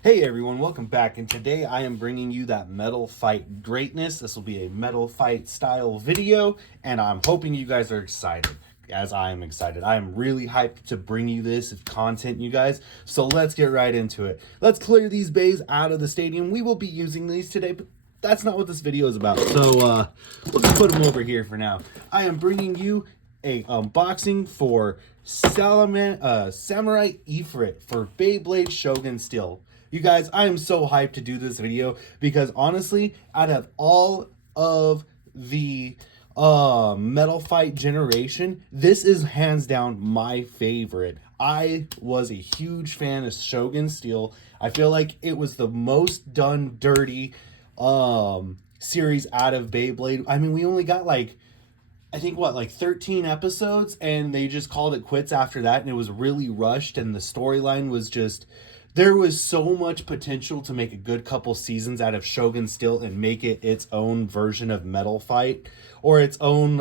Hey everyone, welcome back, and today I am bringing you that metal fight greatness. This will be a metal fight style video, and I'm hoping you guys are excited, as I am excited. I am really hyped to bring you this content, you guys, so let's get right into it. Let's clear these bays out of the stadium. We will be using these today, but that's not what this video is about, so we'll just put them over here for now. I am bringing you a unboxing for Samurai Ifrit for Beyblade Shogun Steel. You guys, I am so hyped to do this video because honestly, out of all of the metal fight generation, this is hands down my favorite. I was a huge fan of Shogun Steel. I feel like it was the most done dirty series out of Beyblade. I mean, we only got like 13 episodes, and they just called it quits after that, and it was really rushed, and the storyline was just, there was so much potential to make a good couple seasons out of Shogun Steel and make it its own version of Metal Fight, or its own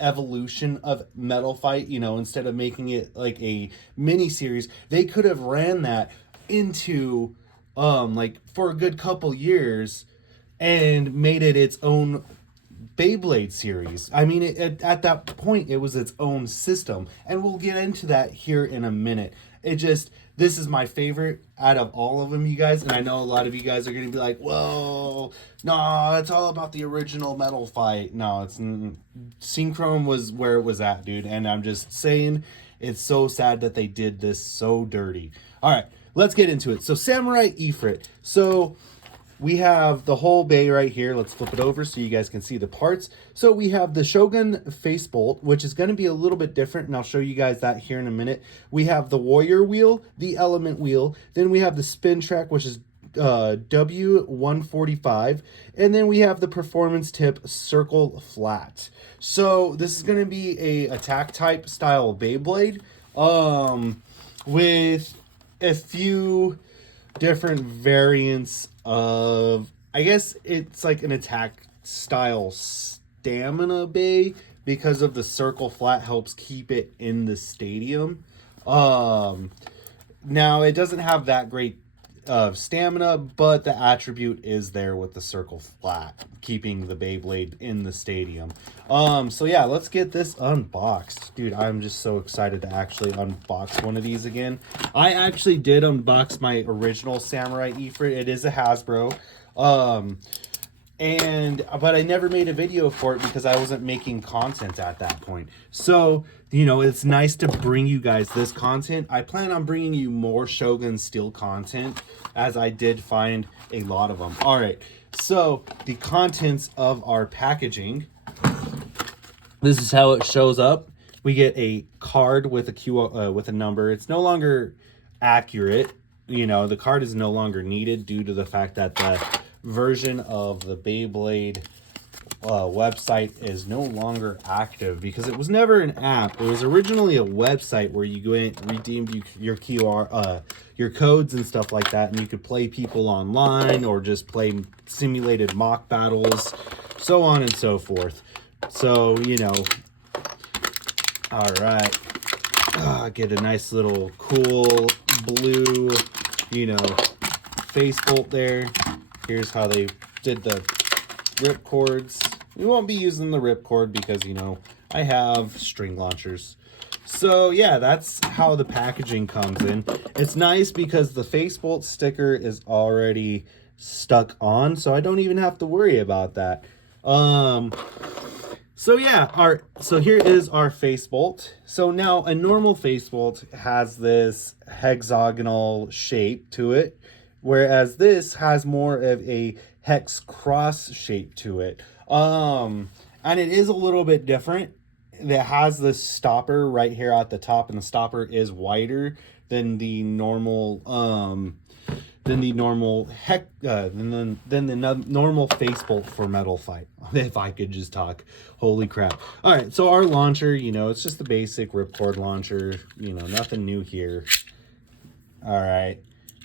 evolution of Metal Fight. You know, instead of making it like a mini series, they could have ran that into for a good couple years and made it its own Beyblade series. I mean, at that point, it was its own system, and we'll get into that here in a minute. This is my favorite out of all of them, you guys, and I know a lot of you guys are going to be like, whoa, no, it's all about the original Metal Fight. No, it's Synchrome was where it was at, dude, and I'm just saying, it's so sad that they did this so dirty. All right, let's get into it. So, Samurai Ifrit. So, we have the whole bay right here. Let's flip it over so you guys can see the parts. So we have the Shogun face bolt, which is going to be a little bit different, and I'll show you guys that here in a minute. We have the warrior wheel, the element wheel. Then we have the spin track, which is W145. And then we have the performance tip circle flat. So this is going to be a attack type style Beyblade with a few different variants of, I guess it's like an attack style stamina bay, because of the circle flat helps keep it in the stadium. Now it doesn't have that great of stamina, but the attribute is there with the circle flat, keeping the Beyblade in the stadium. So yeah, let's get this unboxed. Dude, I'm just so excited to actually unbox one of these again. I actually did unbox my original Samurai Ifrit. It is a Hasbro. But I never made a video for it because I wasn't making content at that point. So, you know, it's nice to bring you guys this content. I plan on bringing you more Shogun Steel content, as I did find a lot of them. All right, so the contents of our packaging. This is how it shows up. We get a card with a with a number. It's no longer accurate. You know, the card is no longer needed due to the fact that the version of the Beyblade website is no longer active, because it was never an app. It was originally a website where you go in, redeem your QR, your codes and stuff like that, and you could play people online or just play simulated mock battles, so on and so forth. So, you know, all right, get a nice little cool blue, you know, face bolt there. Here's how they did the rip cords. We won't be using the rip cord because, you know, I have string launchers. So yeah, that's how the packaging comes in. It's nice because the face bolt sticker is already stuck on, so I don't even have to worry about that. So yeah, so here is our face bolt. So now a normal face bolt has this hexagonal shape to it, whereas this has more of a hex cross shape to it. And it is a little bit different. It has this stopper right here at the top, and the stopper is wider than the normal normal face bolt for Metal Fight. If I could just talk, holy crap. All right, so our launcher, you know, it's just the basic ripcord launcher, you know, nothing new here. All right,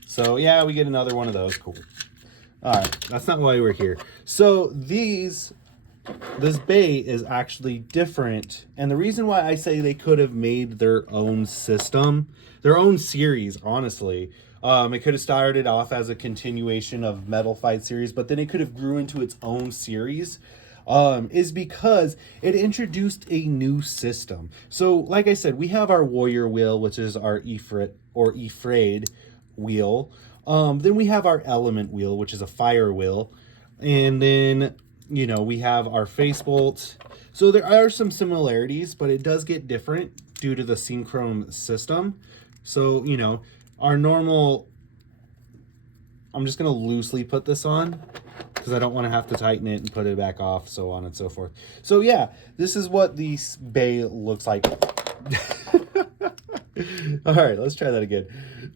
so yeah, we get another one of those. Cool. All right, that's not why we're here. So this bay is actually different, and the reason why I say they could have made their own system, their own series, honestly, It could have started off as a continuation of Metal Fight series, but then it could have grew into its own series. Is because it introduced a new system. So, like I said, we have our warrior wheel, which is our Ifrit or Ifrit wheel. Then we have our element wheel, which is a fire wheel. And then, you know, we have our face bolt. So there are some similarities, but it does get different due to the synchrone system. So, you know, our normal, I'm just going to loosely put this on because I don't want to have to tighten it and put it back off, so on and so forth. So yeah, this is what the bay looks like. All right, let's try that again.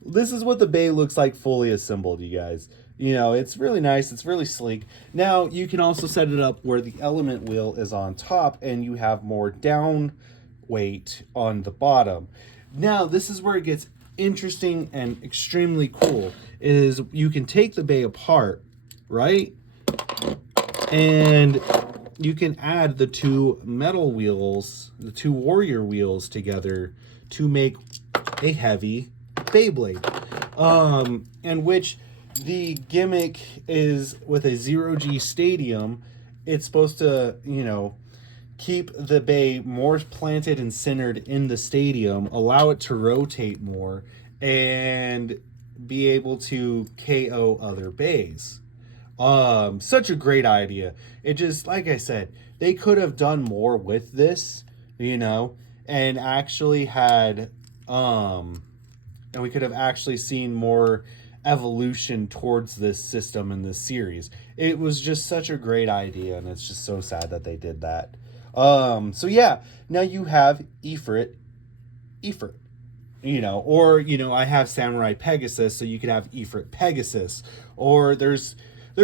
This is what the bay looks like fully assembled, you guys. You know, it's really nice. It's really sleek. Now, you can also set it up where the element wheel is on top and you have more down weight on the bottom. Now, this is where it gets interesting and extremely cool, is you can take the bay apart, right? And you can add the two metal wheels, the two warrior wheels together to make a heavy Beyblade. And which the gimmick is with a 0G stadium, it's supposed to, you know, keep the bay more planted and centered in the stadium, allow it to rotate more, and be able to KO other bays. Such a great idea. It just, like I said, they could have done more with this, you know, and actually had, and we could have actually seen more evolution towards this system in this series. It was just such a great idea, and it's just so sad that they did that. So yeah, now you have Ifrit, you know, or, you know, I have Samurai Pegasus, so you could have Ifrit Pegasus, or there's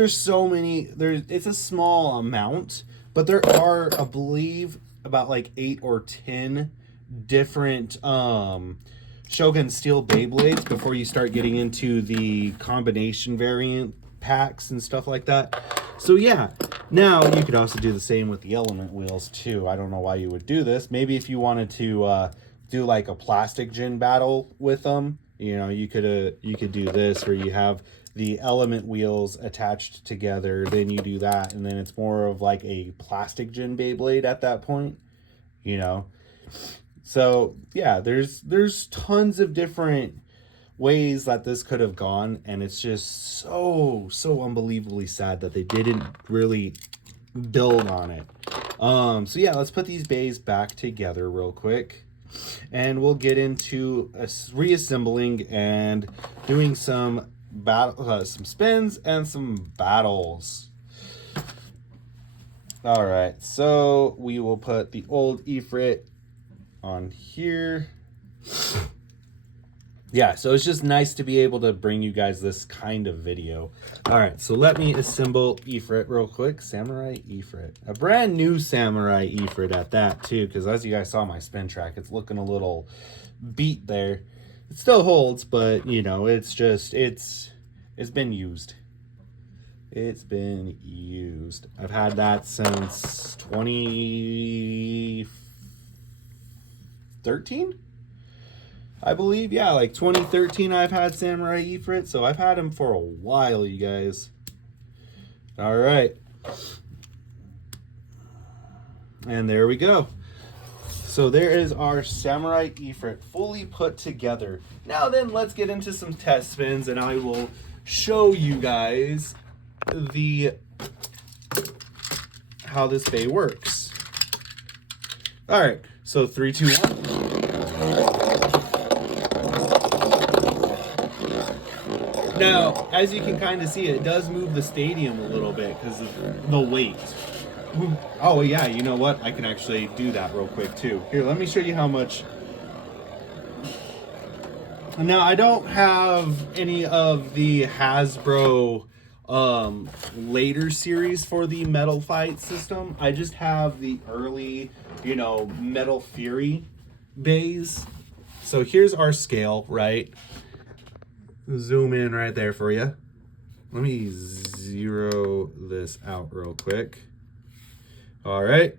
so many, it's a small amount, but there are, I believe, about like 8 or 10 different, Shogun Steel Beyblades before you start getting into the combination variant packs and stuff like that. So yeah, now you could also do the same with the element wheels too. I don't know why you would do this. Maybe if you wanted to do like a plastic gin battle with them, you know, you could do this where you have the element wheels attached together, then you do that, and then it's more of like a plastic gin Beyblade at that point, you know. So yeah, there's tons of different ways that this could have gone, and it's just so unbelievably sad that they didn't really build on it. So yeah, let's put these bays back together real quick, and we'll get into reassembling and doing some some spins and some battles. All right, so we will put the old Ifrit on here. Yeah, so it's just nice to be able to bring you guys this kind of video. All right, so let me assemble Ifrit real quick. Samurai Ifrit, a brand new Samurai Ifrit at that too, because as you guys saw my spin track, it's looking a little beat there. It still holds, but you know, it's just it's been used. It's been used. I've had that since 2013, I believe. Yeah, like 2013 I've had Samurai Ifrit, so I've had him for a while, you guys. All right. And there we go. So there is our Samurai Ifrit fully put together. Now then, let's get into some test spins, and I will show you guys how this bay works. All right, so 3, 2, 1. Now, as you can kind of see, it does move the stadium a little bit because of the weight. Oh yeah, you know what? I can actually do that real quick too. Here, let me show you how much. Now, I don't have any of the Hasbro later series for the Metal Fight system. I just have the early, you know, Metal Fury bays. So here's our scale, right? Zoom in right there for you. Let me zero this out real quick. All right.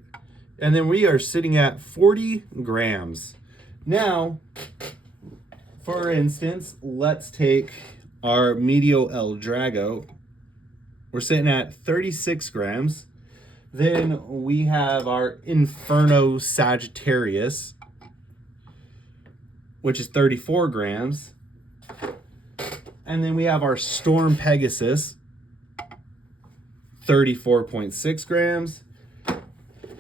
And then we are sitting at 40 grams. Now, for instance, let's take our Medio El Drago. We're sitting at 36 grams. Then we have our Inferno Sagittarius, which is 34 grams. And then we have our Storm Pegasus, 34.6 grams.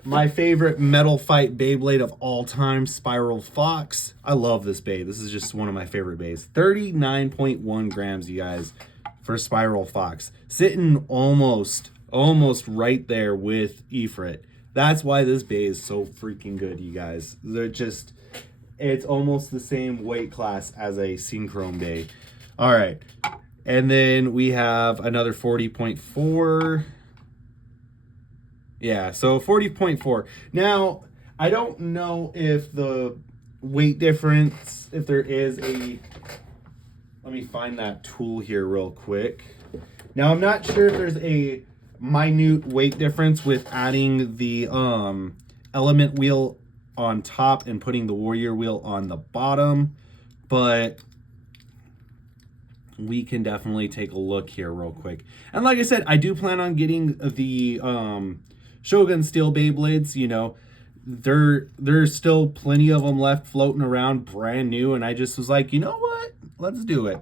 My favorite Metal Fight Beyblade of all time, Spiral Fox. I love this Bey. This is just one of my favorite Beys. 39.1 grams, you guys, for Spiral Fox. Sitting almost right there with Ifrit. That's why this Bey is so freaking good, you guys. It's almost the same weight class as a Synchron Bey. All right. And then we have another 40.4. Yeah, so 40.4. Now, I don't know if the weight difference, if there is a... Let me find that tool here real quick. Now, I'm not sure if there's a minute weight difference with adding the element wheel on top and putting the warrior wheel on the bottom, but we can definitely take a look here real quick. And like I said, I do plan on getting the Shogun steel Beyblades. You know, there's still plenty of them left floating around, brand new, and I just was like, you know what, let's do it.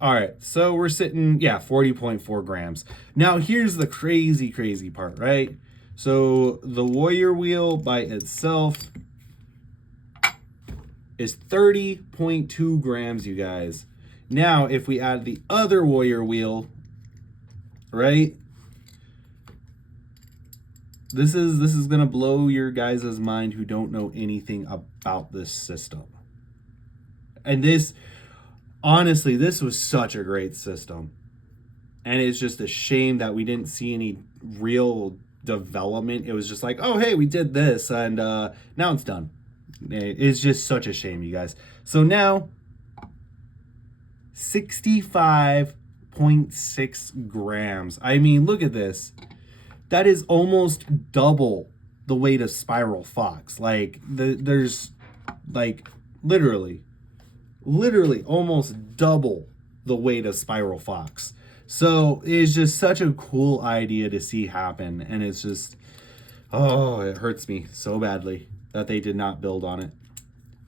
All right, so we're sitting, 40.4 grams. Now here's the crazy part, right? So the warrior wheel by itself is 30.2 grams, you guys. Now if we add the other warrior wheel, right, this is gonna blow your guys' mind who don't know anything about this system. And this, honestly, this was such a great system. And it's just a shame that we didn't see any real development. It was just like, oh, hey, we did this, and now it's done. It's just such a shame, you guys. So now, 65.6 grams. I mean, look at this. That is almost double the weight of Spiral Fox. Like, there's, like, literally almost double the weight of Spiral Fox. So it's just such a cool idea to see happen. And it's just, oh, it hurts me so badly that they did not build on it.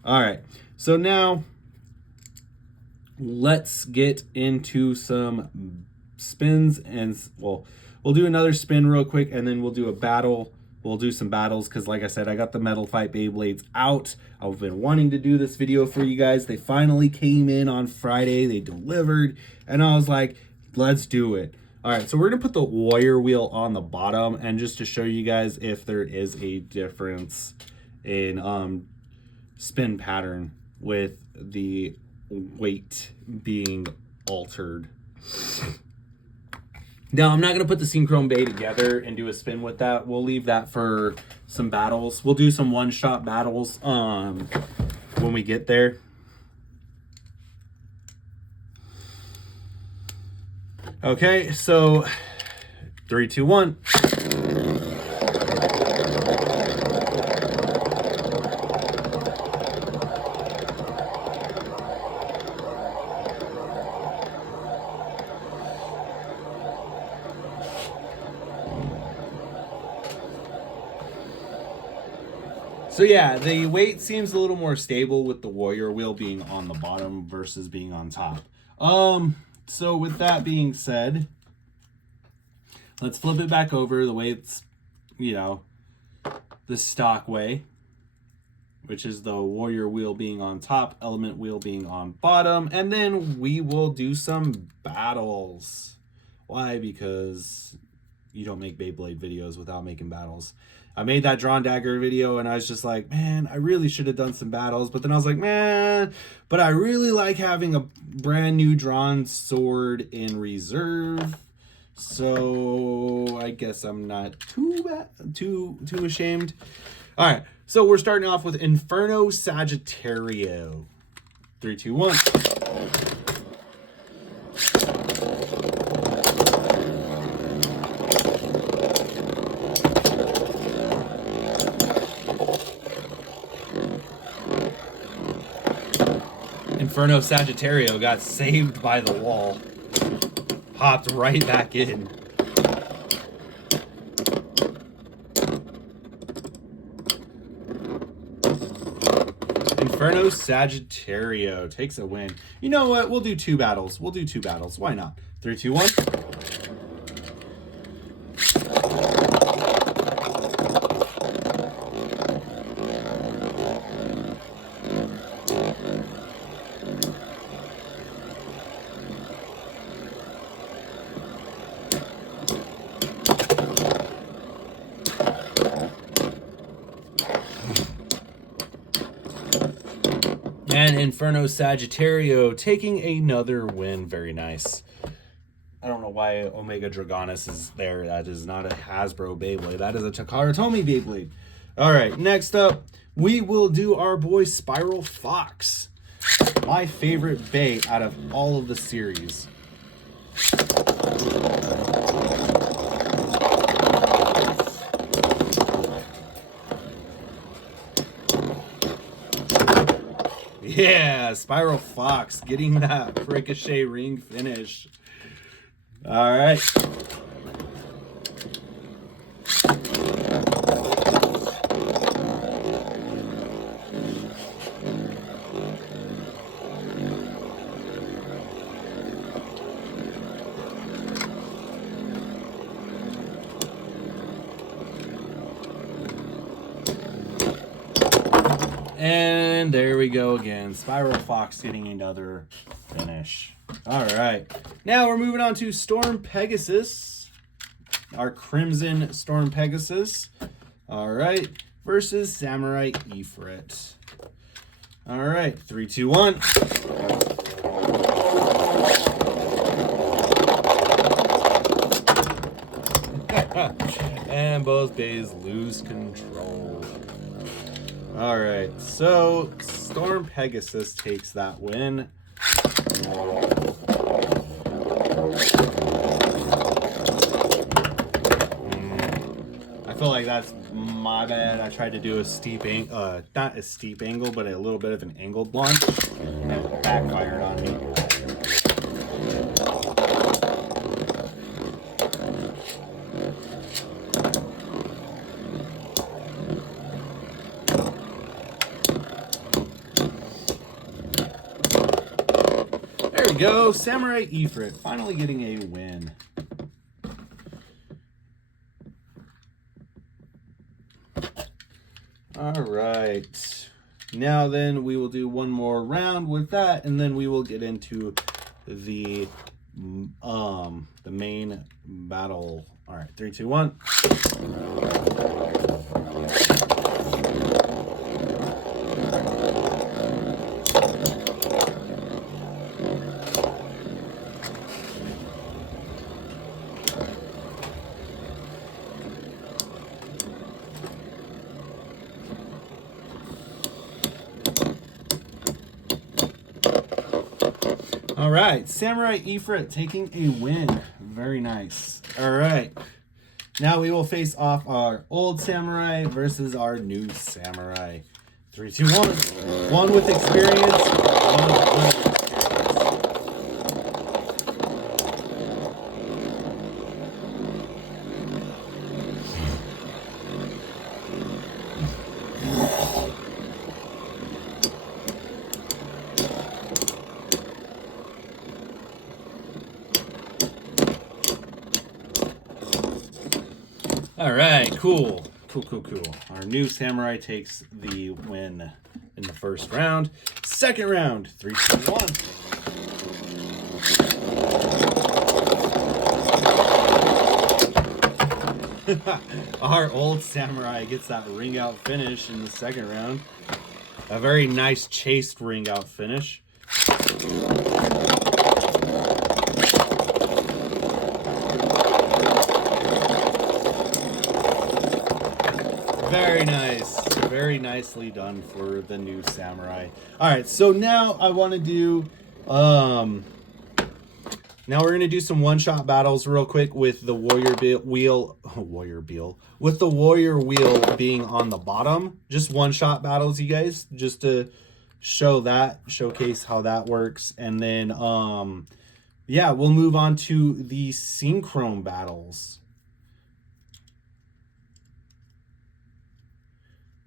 All right. So now let's get into some spins, and we'll do another spin real quick, and then we'll do a battle. We'll do some battles because, like I said, I got the Metal Fight Beyblades out. I've been wanting to do this video for you guys. They finally came in on Friday. They delivered, and I was like, let's do it. All right, so we're going to put the warrior wheel on the bottom, and just to show you guys if there is a difference in spin pattern with the weight being altered. Now, I'm not going to put the Synchron Bey together and do a spin with that. We'll leave that for some battles. We'll do some one-shot battles when we get there. Okay, so 3, 2, 1. So yeah, the weight seems a little more stable with the warrior wheel being on the bottom versus being on top. So with that being said, let's flip it back over the way it's, you know, the stock way, which is the warrior wheel being on top, element wheel being on bottom, and then we will do some battles. Why? Because you don't make Beyblade videos without making battles. I made that Drawn Dagger video, and I was just like, man, I really should have done some battles. But then I was like, man, but I really like having a brand new drawn sword in reserve. So I guess I'm not too ashamed. All right, so we're starting off with Inferno Sagittario. 3, 2, 1. Inferno Sagittario got saved by the wall. Hopped right back in. Inferno Sagittario takes a win. You know what? We'll do 2 battles. We'll do 2 battles. Why not? 3, 2, 1. And Inferno Sagittario taking another win. Very nice. I don't know why Omega Dragonis is there. That is not a Hasbro Beyblade. That is a Takara Tomy Beyblade. All right, next up, we will do our boy Spiral Fox. My favorite Bey out of all of the series. Yeah, Spiral Fox getting that ricochet ring finish. All right. And there we go again. Spiral Fox getting another finish. All right. Now we're moving on to Storm Pegasus. Our Crimson Storm Pegasus. All right. Versus Samurai Ifrit. All right. 3, 2, 1. And both Beys lose control. All right, so Storm Pegasus takes that win. I feel like that's my bad. I tried to do a steep angle, not a steep angle, but a little bit of an angled launch, and it backfired on me. There we go, Samurai Ifrit finally getting a win. All right, now then we will do one more round with that, and then we will get into the main battle. All right, 3, 2, 1. All right, Samurai Ifrit taking a win. Very nice. All right, now we will face off our old Samurai versus our new Samurai. 3, 2, 1. One with experience, one without experience. All right, cool. Our new Samurai takes the win in the first round. Second round, 3, 2, 1. Our old Samurai gets that ring out finish in the second round. A very nice chased ring out finish. Very nice. Very nicely done for the new Samurai. All right, so now I want to do now we're going to do some one-shot battles real quick with the with the warrior wheel being on the bottom. Just one-shot battles, you guys, just to showcase how that works. And then, yeah, we'll move on to the synchron battles.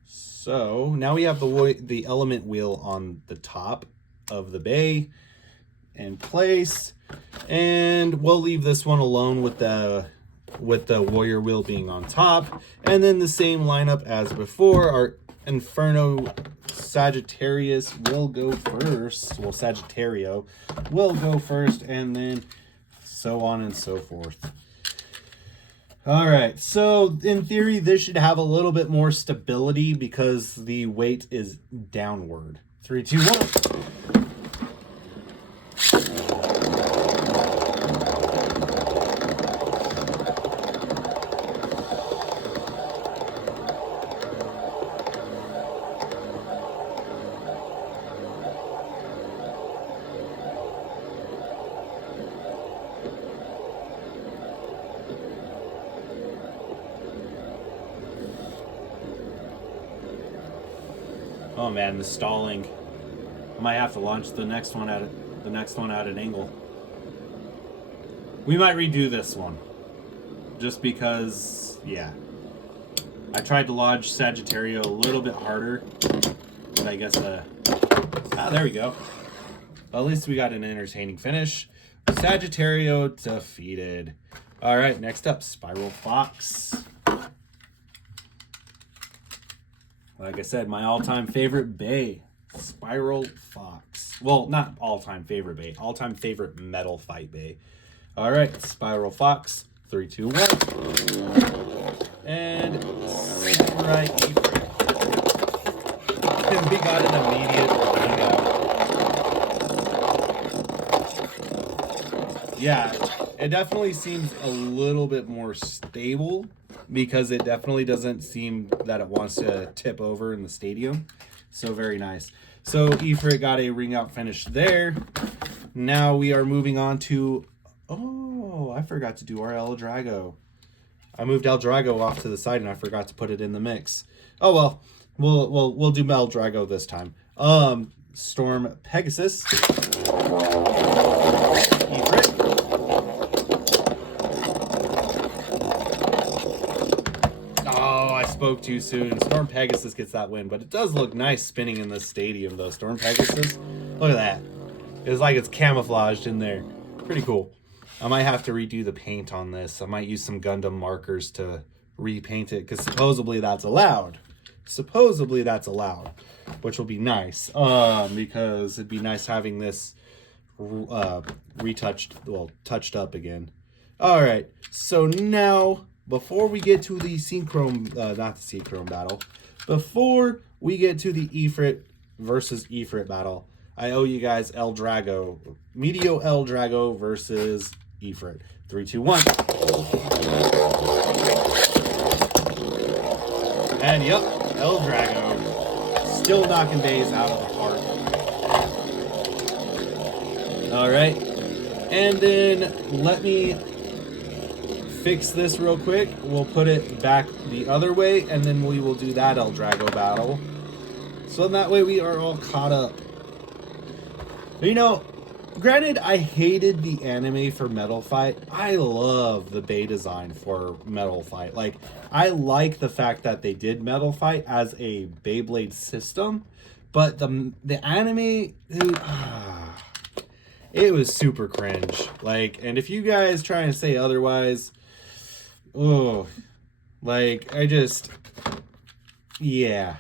So now we have the element wheel on the top of the bay in place, and we'll leave this one alone with the warrior wheel being on top. And then the same lineup as before. Our Inferno Sagittarius will go first. Well, Sagittario will go first, and then so on and so forth. All right, so in theory, this should have a little bit more stability because the weight is downward. 3, 2, 1. Oh man, the stalling. I might have to launch the next one at an angle. We might redo this one. Just because, yeah. I tried to lodge Sagittario a little bit harder. But I guess, there we go. At least we got an entertaining finish. Sagittario defeated. Alright, next up, Spiral Fox. Like I said, my all-time favorite bay, Spiral Fox. Well, not all-time favorite bay, all-time favorite metal fight bay. All right, Spiral Fox, 3, 2, 1. And Samurai Ifrit. And we got an immediate hangout. Yeah, it definitely seems a little bit more stable, because it definitely doesn't seem that it wants to tip over in the stadium. So very nice. So Ifrit got a ring out finish there. Now we are moving on to, oh, I forgot to do our El Drago. I moved El Drago off to the side and I forgot to put it in the mix. Oh well, we'll do El Drago this time. Storm Pegasus. Ifrit. Spoke too soon. Storm Pegasus gets that win, but it does look nice spinning in this stadium though. Storm Pegasus, look at that. It's like it's camouflaged in there. Pretty cool. I might have to redo the paint on this. I might use some Gundam markers to repaint it, because supposedly that's allowed. Supposedly that's allowed, which will be nice, because it'd be nice having this retouched, well, touched up again. All right, so now, before we get to the synchron, not the synchron battle, before we get to the Ifrit versus Ifrit battle, I owe you guys El Drago, Medio El Drago versus Ifrit. 3, 2, 1. And yep, El Drago still knocking bays out of the park. All right, and then let me fix this real quick. We'll put it back the other way, and then we will do that El Drago battle. So that way we are all caught up. You know, granted, I hated the anime for Metal Fight. I love the Bay design for Metal Fight. Like, I like the fact that they did Metal Fight as a Beyblade system, but the anime, dude, it was super cringe. Like, and if you guys try to say otherwise, oh, like, yeah,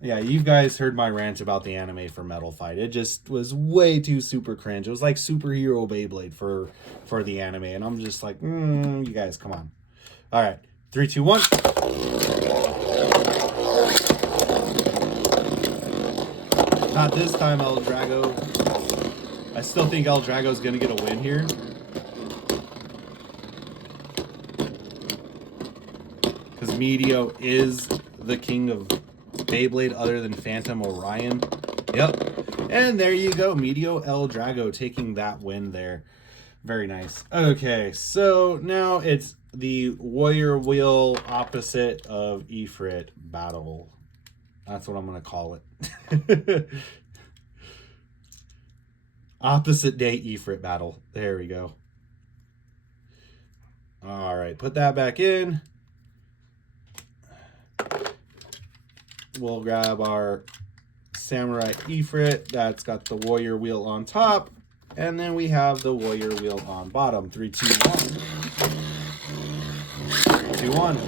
you guys heard my rant about the anime for Metal Fight. It just was way too super cringe. It was like superhero Beyblade for the anime, and I'm just like, you guys, come on. All right, 3, 2, 1. Not this time, El Drago. I still think El Drago is gonna get a win here. Because Medio is the king of Beyblade other than Phantom Orion. Yep. And there you go. Medio El Drago taking that win there. Very nice. Okay, so now it's the Warrior Wheel opposite of Ifrit battle. That's what I'm going to call it. Opposite day Ifrit battle. There we go. All right, put that back in. We'll grab our Samurai Ifrit that's got the warrior wheel on top, and then we have the warrior wheel on bottom. 3, 2, 1. 3, 2, 1.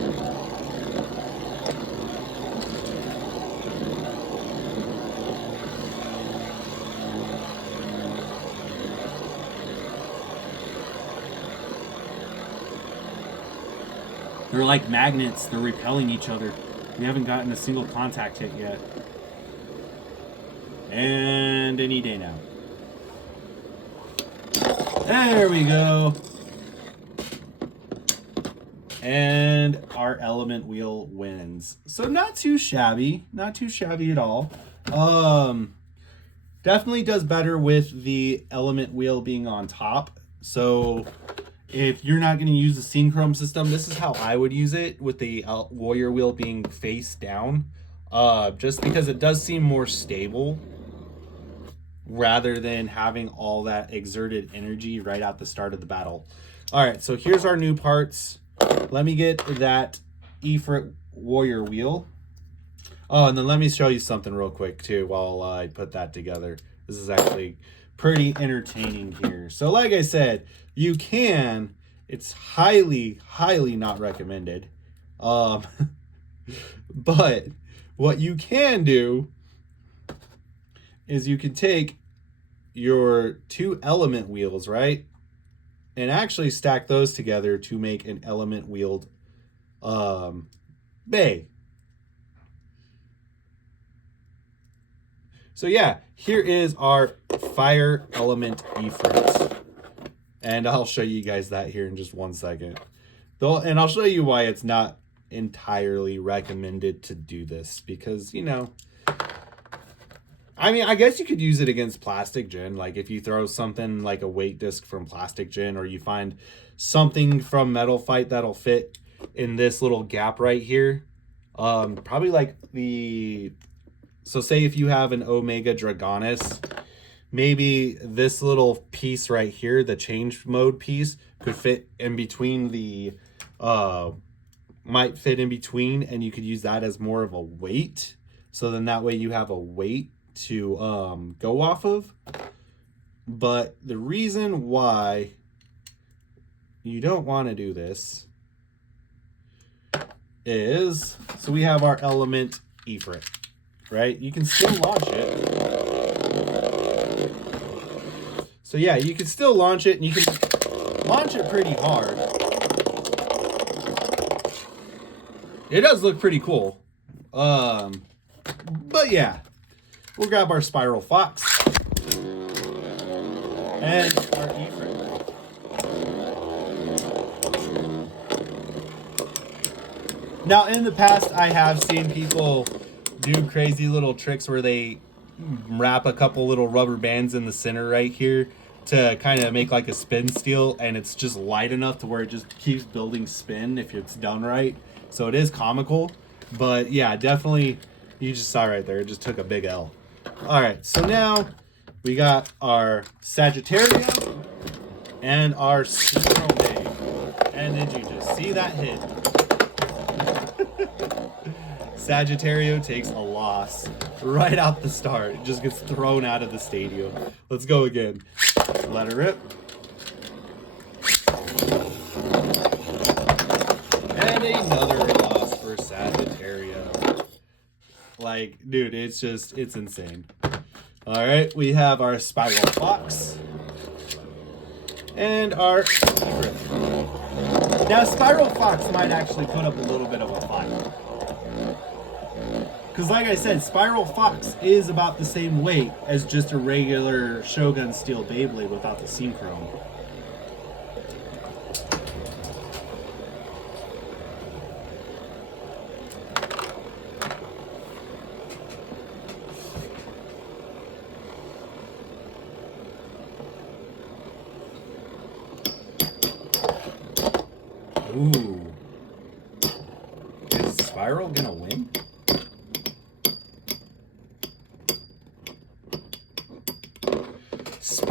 They're like magnets. They're repelling each other. We haven't gotten a single contact hit yet. And any day now. There we go. And our element wheel wins. So not too shabby. Not too shabby at all. Definitely does better with the element wheel being on top. So if you're not going to use the synchron system, this is how I would use it, with the warrior wheel being face down. Just because it does seem more stable rather than having all that exerted energy right at the start of the battle. All right, so here's our new parts. Let me get that Ifrit warrior wheel. Oh, and then let me show you something real quick too while I put that together. This is actually pretty entertaining here. So like I said, you can, it's highly not recommended. But what you can do is you can take your 2 element wheels, right? And actually stack those together to make an element wheeled bay. So yeah, here is our fire element Ifrit. And I'll show you guys that here in just 1 second. And I'll show you why it's not entirely recommended to do this, because, you know, I mean, I guess you could use it against plastic gin. Like if you throw something like a weight disc from plastic gin, or you find something from Metal Fight that'll fit in this little gap right here. Probably like so say if you have an Omega Dragonis, maybe this little piece right here, the change mode piece, could fit in between the, might fit in between, and you could use that as more of a weight. So then that way you have a weight to go off of. But the reason why you don't want to do this is, so we have our element Ifrit, right? You can still launch it. So yeah, you can still launch it, and you can launch it pretty hard. It does look pretty cool. But yeah, we'll grab our Spiral Fox and our Ifrit. Now, in the past, I have seen people do crazy little tricks where they wrap a couple little rubber bands in the center right here to kind of make like a spin steel, and it's just light enough to where it just keeps building spin if it's done right. So it is comical, but yeah, definitely, you just saw right there, it just took a big L. All right, so now we got our Sagittario and our Synchro Bay. And did you just see that hit? Sagittario takes a loss right out the start. It just gets thrown out of the stadium. Let's go again. Let her rip. And another loss for Sagittario. Like, dude, it's insane. All right, we have our Spiral Fox and our Ifrit. Now, Spiral Fox might actually put up a little bit of a fight. Because like I said, Spiral Fox is about the same weight as just a regular Shogun steel Beyblade without the synchron. Ooh. Is Spiral gonna win?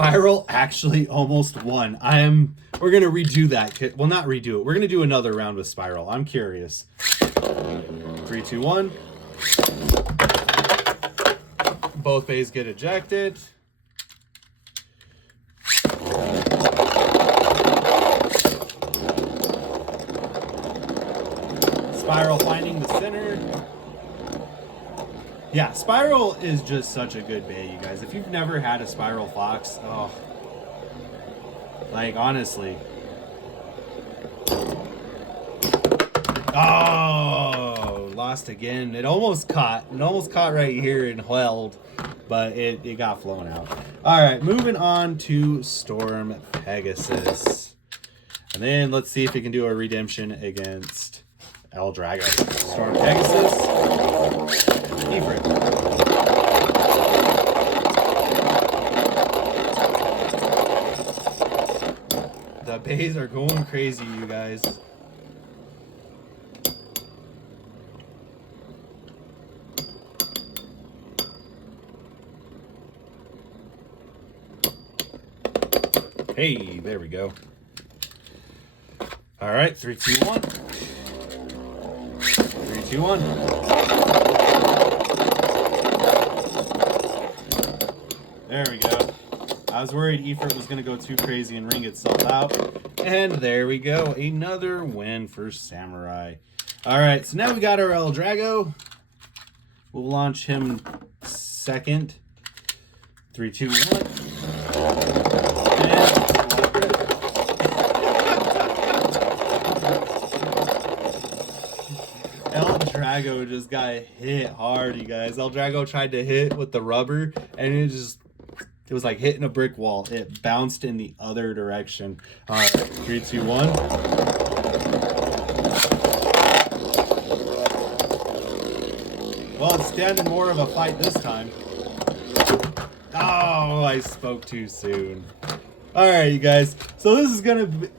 Spiral actually almost won. We're gonna redo that. Well, not redo it. We're gonna do another round with Spiral. I'm curious. 3, 2, 1. Both bays get ejected. Spiral finding the center. Yeah, Spiral is just such a good bay, you guys. If you've never had a Spiral Fox, oh, like honestly. Oh, lost again. It almost caught. It almost caught right here and held, but it got flown out. All right, moving on to Storm Pegasus. And then let's see if we can do a redemption against El Drago. Storm Pegasus. Ifrit. The bays are going crazy, you guys. Hey, there we go. All right, 3, 2, 1. 3, 2, 1. There we go. I was worried Ifrit was going to go too crazy and ring itself out. And there we go. Another win for Samurai. All right, so now we got our El Drago. We'll launch him second. 3, 2, 1. And El Drago just got hit hard, you guys. El Drago tried to hit with the rubber, and it was like hitting a brick wall. It bounced in the other direction. All right, 3, 2, 1. Well, it's standing more of a fight this time. Oh, I spoke too soon. All right, you guys. So this is going to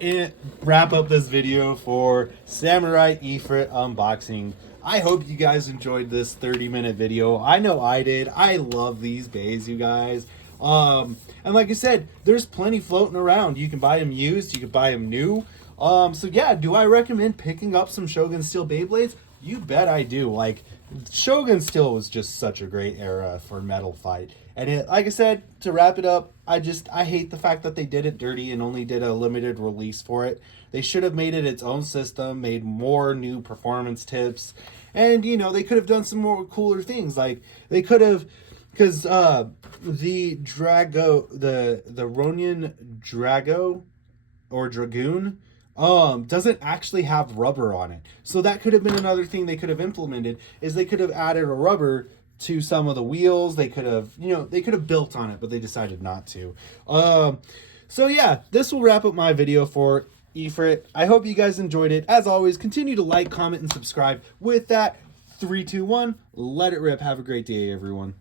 wrap up this video for Samurai Ifrit unboxing. I hope you guys enjoyed this 30-minute video. I know I did. I love these bays, you guys. And like I said, there's plenty floating around. You can buy them used. You can buy them new. So yeah, do I recommend picking up some Shogun Steel Beyblades? You bet I do. Like, Shogun Steel was just such a great era for Metal Fight. And like I said, to wrap it up, I hate the fact that they did it dirty and only did a limited release for it. They should have made it its own system, made more new performance tips, and you know, they could have done some more cooler things. Like they could have, because the Ronin Drago or Dragoon doesn't actually have rubber on it. So that could have been another thing they could have implemented, is they could have added a rubber to some of the wheels. They could have, they could have built on it, but they decided not to. So yeah, this will wrap up my video for Ifrit. I hope you guys enjoyed it. As always, continue to like, comment, and subscribe. With that, 3, 2, 1, let it rip. Have a great day, everyone.